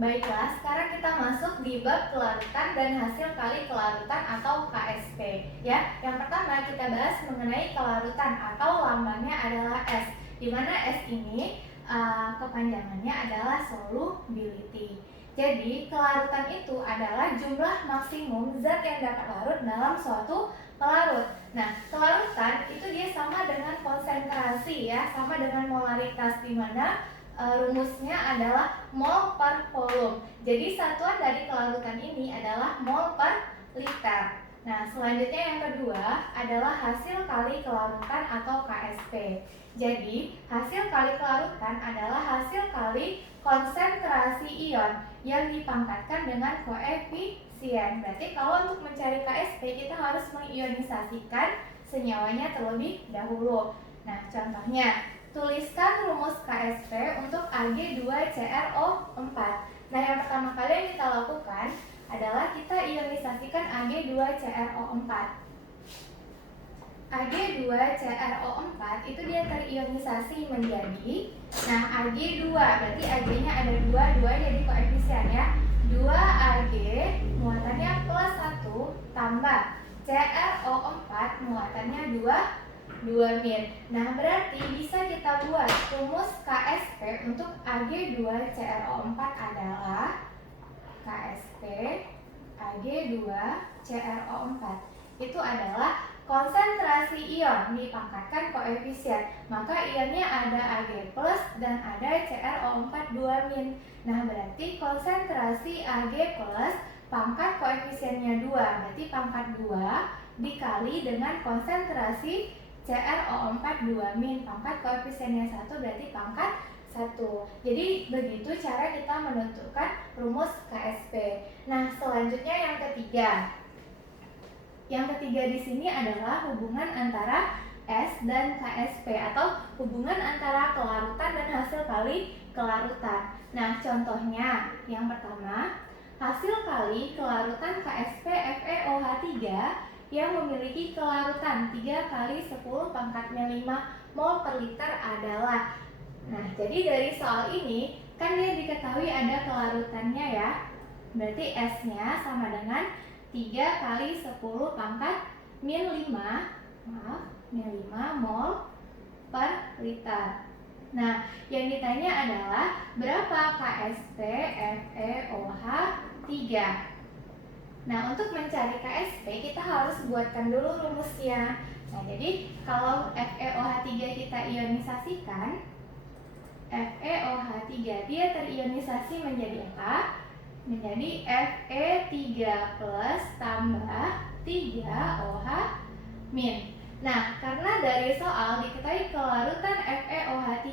Baiklah, sekarang kita masuk di bab kelarutan dan hasil kali kelarutan atau KSP. Ya, yang pertama kita bahas mengenai kelarutan atau lambangnya adalah S, di mana S ini kepanjangannya adalah solubility. Jadi, kelarutan itu adalah jumlah maksimum zat yang dapat larut dalam suatu pelarut. Nah, kelarutan itu dia sama dengan konsentrasi ya, sama dengan molaritas, di mana rumusnya adalah mol per volume. Jadi satuan dari kelarutan ini adalah mol per liter. Nah, selanjutnya yang kedua adalah hasil kali kelarutan atau KSP. Jadi, hasil kali kelarutan adalah hasil kali konsentrasi ion yang dipangkatkan dengan koefisien. Berarti kalau untuk mencari KSP kita harus mengionisasikan senyawanya terlebih dahulu. Nah, contohnya, tuliskan rumus KSP untuk Ag2CrO4. Nah, yang pertama kali yang kita lakukan adalah kita ionisasikan Ag2CrO4. Ag2CrO4 itu dia terionisasi menjadi, nah Ag2, berarti Ag-nya ada 2 jadi koefisien ya. 2Ag muatannya plus 1 tambah CrO4 muatannya 2 min. Nah, berarti bisa kita buat rumus KSP untuk Ag2CrO4 adalah KSP Ag2CrO4 itu adalah konsentrasi ion dipangkatkan koefisien. Maka ionnya ada Ag plus dan ada CrO4 2 min. Nah, berarti konsentrasi Ag plus pangkat koefisiennya 2, berarti pangkat 2 dikali dengan konsentrasi CrO4 2 min, pangkat koefisiennya 1 berarti pangkat 1. Jadi begitu cara kita menentukan rumus KSP. Nah, selanjutnya yang ketiga. Yang ketiga di sini adalah hubungan antara S dan KSP atau hubungan antara kelarutan dan hasil kali kelarutan. Nah, contohnya yang pertama, hasil kali kelarutan KSP FeOH3 yang memiliki kelarutan 3 kali 10 pangkatnya 5 mol per liter adalah. Nah, jadi dari soal ini kan dia diketahui ada kelarutannya ya. Berarti S-nya sama dengan 3 kali 10 pangkat min 5 mol per liter. Nah, yang ditanya adalah berapa KSP FeOH3. Nah, untuk mencari KSP kita harus buatkan dulu rumusnya. Nah, jadi kalau FeOH3 kita ionisasikan, FeOH3 dia terionisasi menjadi apa? Menjadi Fe3 plus tambah 3OH min. Nah, karena dari soal diketahui kelarutan FeOH3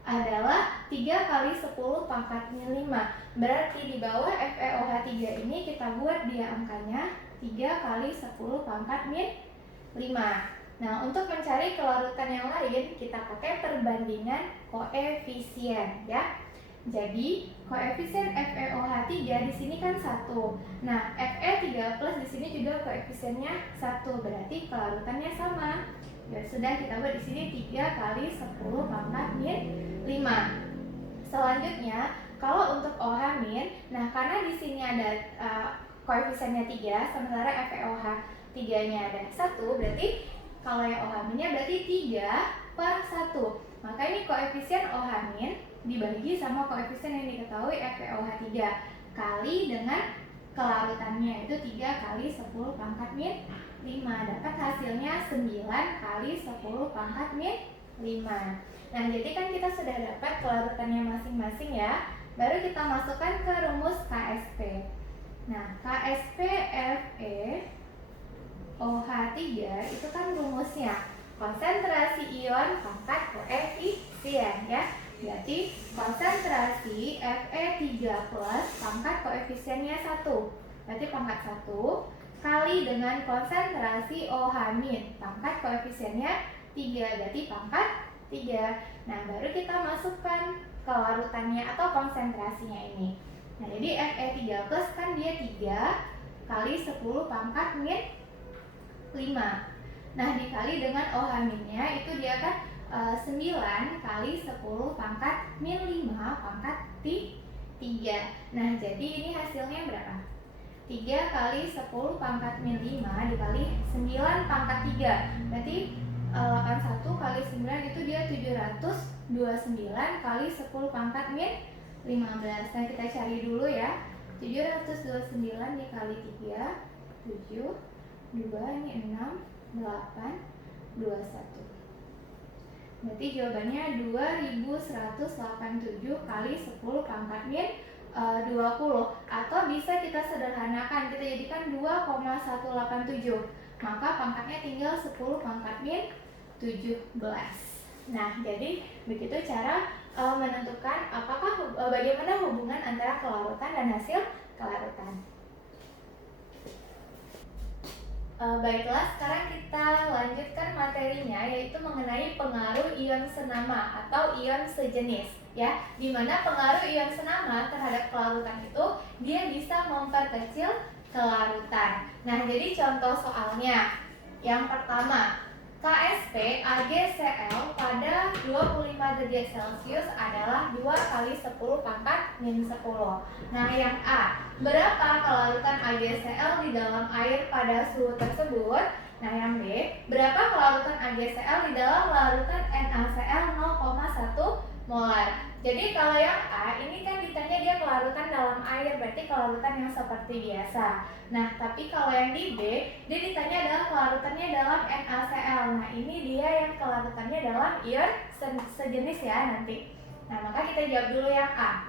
adalah 3 kali 10 pangkatnya 5. Berarti di bawah FeOH3 ini kita buat dia angkanya 3 kali 10 pangkat min 5. Nah, untuk mencari kelarutan yang lain kita pakai perbandingan koefisien ya. Jadi, koefisien FeOH3 di sini kan 1. Nah, Fe3 plus di sini juga koefisiennya 1, berarti kelarutannya sama. Ya sudah, kita buat di sini 3 kali 10 pangkat min 5. Selanjutnya, kalau untuk OH min, nah karena di sini ada koefisiennya 3, sementara FeOH3-nya ada 1, berarti kalau yang OH minnya berarti 3 per 1. Maka ini koefisien OH min dibagi sama koefisien yang diketahui FeOH3 kali dengan kelarutannya, itu 3 kali 10 pangkat min 5. Dapat hasilnya 9 kali 10 pangkat min 5. Nah, jadi kan kita sudah dapat kelarutannya masing-masing ya. Baru kita masukkan ke rumus KSP. Nah, KSP FeOH3 itu kan rumusnya konsentrasi ion pangkat koefisien ya. Berarti konsentrasi Fe3 plus pangkat koefisiennya 1, berarti pangkat 1 kali dengan konsentrasi OH min pangkat koefisiennya 3, berarti pangkat 3. Nah, baru kita masukkan kelarutannya atau konsentrasinya ini. Nah, jadi Fe3 plus kan dia 3 kali 10 pangkat min 5. Nah, dikali dengan OH minnya itu dia kan 9 kali 10 pangkat min 5 pangkat 3. 3. Nah, jadi ini hasilnya berapa? 3 kali 10 pangkat min 5 dikali 9 pangkat 3. Berarti 81 kali 9 itu dia 729 kali 10 pangkat min 15. Nah, kita cari dulu ya. 729 dikali 3, 7, 2, ini 6, 8, 21. Berarti jawabannya 2187 kali 10 pangkat min 20. Atau bisa kita sederhanakan, kita jadikan 2,187. Maka pangkatnya tinggal 10 pangkat min 17. Nah, jadi begitu cara menentukan bagaimana hubungan antara kelarutan dan hasil kelarutan. Baiklah, sekarang kita lanjutkan materinya, yaitu mengenai pengaruh ion senama atau ion sejenis, ya. Dimana pengaruh ion senama terhadap kelarutan itu dia bisa memperkecil kelarutan. Nah, jadi contoh soalnya yang pertama, KSP AgCl pada 25 derajat Celcius adalah 2 kali 10 pangkat min 10. Nah, yang A, berapa kelarutan AgCl di dalam air pada suhu tersebut? Nah, yang B, berapa kelarutan AgCl di dalam larutan NaCl 0,1 molar? Jadi kalau yang A ini kan ditanya dia kelarutan dalam air, berarti kelarutan yang seperti biasa. Nah, tapi kalau yang di B, dia ditanya adalah kelarutannya dalam NaCl. Nah, ini dia yang kelarutannya dalam ion sejenis ya nanti. Nah, maka kita jawab dulu yang A.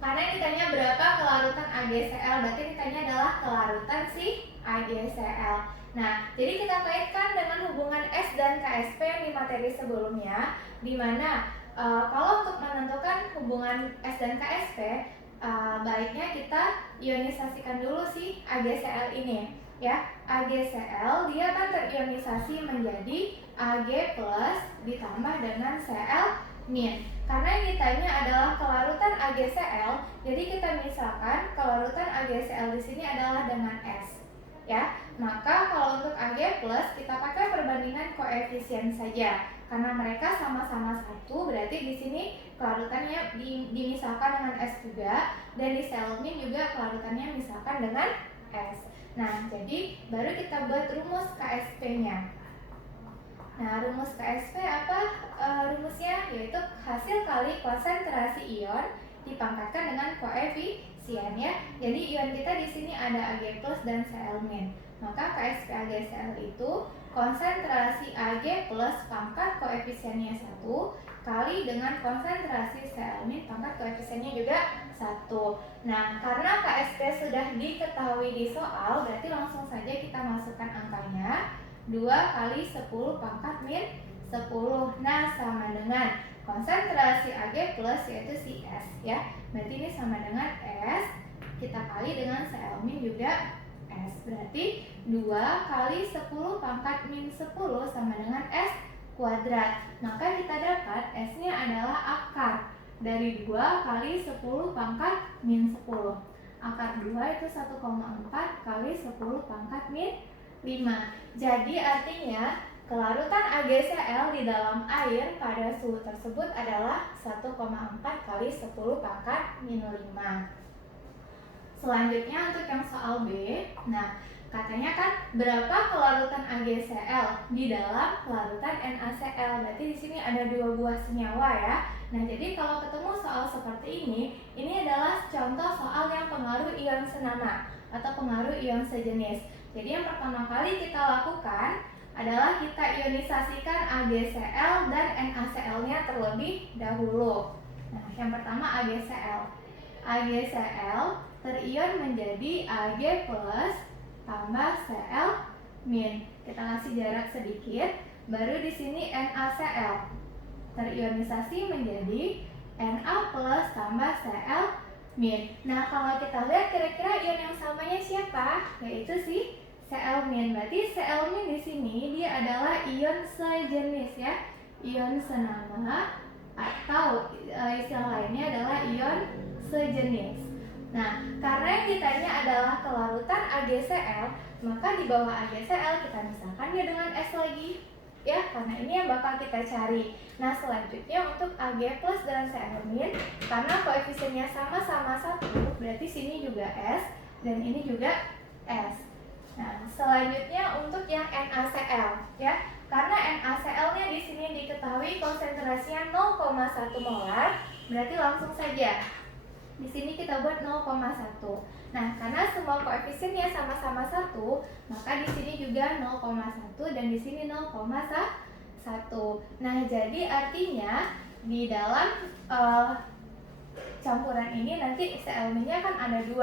Karena ditanya berapa kelarutan AgCl, berarti ditanya adalah kelarutan si AgCl. Nah, jadi kita kaitkan dengan hubungan S dan KSP yang di materi sebelumnya, di mana kalau untuk menentukan hubungan S dan KSP, baiknya kita ionisasikan dulu si AgCl ini, ya. AgCl dia kan terionisasi menjadi Ag plus ditambah dengan Cl min. Karena yang ditanya adalah kelarutan AgCl, jadi kita misalkan kelarutan AgCl di sini adalah dengan S, ya. Maka kalau untuk Ag plus kita pakai perbandingan koefisien saja. Karena mereka sama-sama satu, berarti di sini kelarutannya dimisalkan dengan S juga, dan di Cl min juga kelarutannya misalkan dengan S. Nah, jadi baru kita buat rumus KSP-nya. Nah, rumus KSP apa rumusnya? Yaitu hasil kali konsentrasi ion dipangkatkan dengan koefisien, ya. Jadi ion kita di sini ada Ag plus dan Cl min. Maka KSP AgCl itu konsentrasi Ag plus pangkat koefisiennya 1 kali dengan konsentrasi Cl min pangkat koefisiennya juga 1. Nah, karena KSP sudah diketahui di soal, berarti langsung saja kita masukkan angkanya 2 kali 10 pangkat min 10. Nah, sama dengan konsentrasi Ag plus yaitu si S, ya. Berarti ini sama dengan S, kita kali dengan Cl min juga S. Berarti 2 kali 10 pangkat min 10 sama dengan S kuadrat. Maka kita dapat S-nya adalah akar dari 2 kali 10 pangkat min 10. Akar 2 itu 1,4 kali 10 pangkat min 5. Jadi artinya kelarutan AgCl di dalam air pada suhu tersebut adalah 1,4 kali 10 pangkat min 5. Selanjutnya untuk yang soal B, nah katanya kan berapa kelarutan AgCl di dalam kelarutan NaCl. Berarti di sini ada 2 buah senyawa, ya. Nah, jadi kalau ketemu soal seperti ini adalah contoh soal yang pengaruh ion senama atau pengaruh ion sejenis. Jadi yang pertama kali kita lakukan adalah kita ionisasikan AgCl dan NaCl-nya terlebih dahulu. Nah, yang pertama AgCl. AgCl terion menjadi Ag plus tambah Cl min. Kita kasih jarak sedikit, baru di sini NaCl terionisasi menjadi Na plus tambah Cl min. Nah, kalau kita lihat kira-kira ion yang samanya siapa? Yaitu si Cl min. Berarti Cl min di sini dia adalah ion sejenis, ya. Ion senama atau istilah lainnya adalah ion sejenis. Nah, karena yang ditanya adalah kelarutan AgCl, maka di bawah AgCl kita misalkan dia dengan S lagi. ya, karena ini yang bakal kita cari. Nah, selanjutnya untuk Ag plus dan Cl min, karena koefisiennya sama-sama 1, berarti sini juga S dan ini juga S. Nah, selanjutnya untuk yang NaCl, ya, karena NaCl-nya di sini diketahui konsentrasinya 0,1 molar, berarti langsung saja di sini kita buat 0,1. Nah, karena semua koefisiennya sama-sama 1, maka di sini juga 0,1 dan di sini 0,1. Nah, jadi artinya di dalam campuran ini nanti Cl-nya kan ada 2.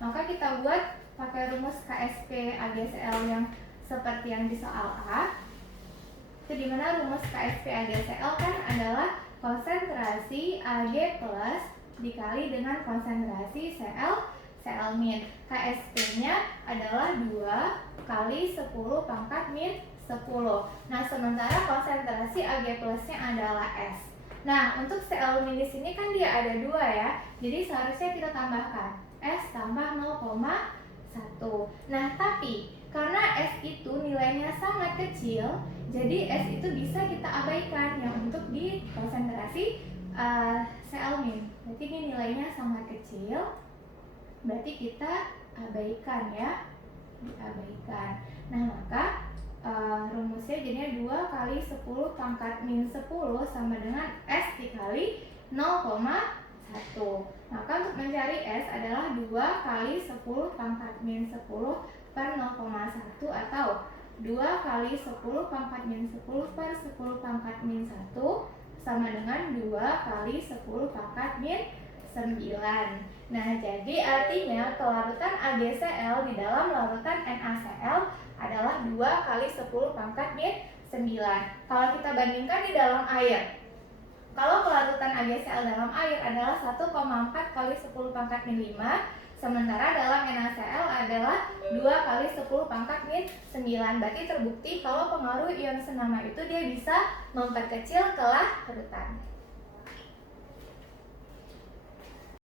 Maka kita buat pakai rumus KSP AgCl yang seperti yang di soal A. Itu dimana rumus KSP AgCl kan adalah konsentrasi Ag plus dikali dengan konsentrasi Cl min. KSP-nya adalah 2 kali 10 pangkat min 10. Nah, sementara konsentrasi Ag plusnya adalah S. Nah, untuk Cl min di sini kan dia ada 2 ya. Jadi seharusnya kita tambahkan S tambah 0,1. Nah, tapi karena S itu nilainya sangat kecil, jadi S itu bisa kita abaikan yang untuk di konsentrasi Cl min. Berarti ini nilainya sangat kecil, berarti kita abaikan ya, diabaikan. Nah, maka rumusnya jadinya 2 kali 10 pangkat min 10 sama dengan S dikali 0,1. Maka untuk mencari S adalah 2 kali 10 pangkat min 10 per 0,1 atau 2 kali 10 pangkat min 10 per 10 pangkat min 1 sama dengan 2 kali 10 pangkat min 9. Nah, jadi artinya kelarutan AgCl di dalam larutan NaCl adalah 2 kali 10 pangkat min 9. Kalau kita bandingkan di dalam air, kalau kelarutan AgCl dalam air adalah 1,4 kali 10 pangkat min 5, sementara dalam NaCl adalah 2 kali 10 pangkat min 9. Berarti terbukti kalau pengaruh ion senama itu dia bisa memperkecil kelarutan.